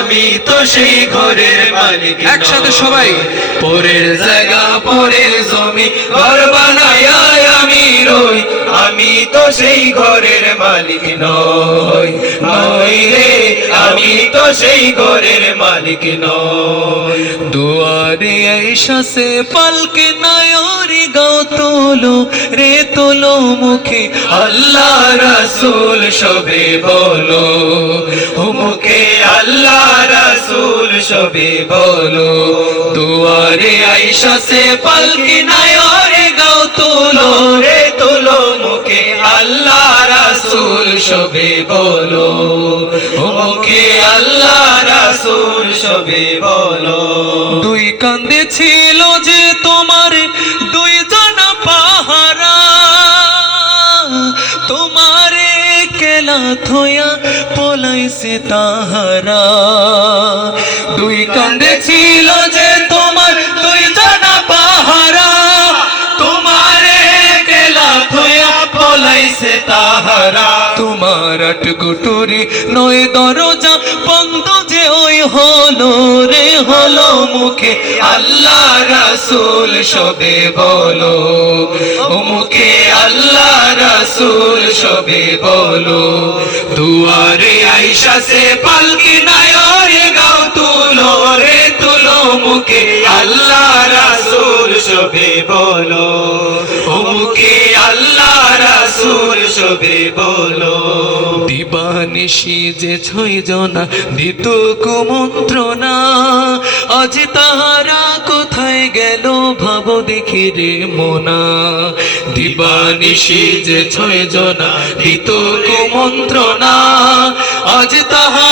আমি তো সেই ঘরের মালিক একসাথে সবাই পরের জায়গা পরের জমি ঘর বানায়া আমি রই আমি তো সেই ঘরের মালিক নই নই রে আমি তো সেই ঘরের মালিক নই দুয়ারে আইসা সে পালকে নায়রি গাও তোলো রে তোলো মুখে আল্লাহ রাসূল সবে বলো মুখে আল্লাহ রাসূল সবে বলো দুয়ারে আইসা সে পালকি নায়রে গাও তোলো রে তোলো মুখে আল্লাহ রাসূল সবে বলো মুখে আল্লাহ রাসূল সবে বলো দুই কান্দে ছিল যে তোমার দুই জানা পাহারা তোমারে কেলা থয়া পলাইছে তাহারা দুই কান্দে ছিল যে তোমার দুই জানা পাহারা তোমারে কেলা থয়া পলাইছে তাহারা তোমার আটগুটুরি নয় দরজা বন্ধ যে ওই হলো রে হলো মুখে আল্লাহ রাসূল সবে বলো মুখে আল্লাহ রাসূল সবে বলো দুয়ারে আইসা সে পালকি নায়রে গাও তুলো রে তুলো মুখে আল্লাহ রাসূল সবে বলো মুখে আল্লাহ রাসূল সবে বলো দিবানিশি যে ছয় জনা দিত কুমন্ত্রণা আজ তাহারা কোথায় গেল ভাবো দেখি রে মোনা দিবানিশি যে ছয় জনা দিত কুমন্ত্রণা আজ তাহারা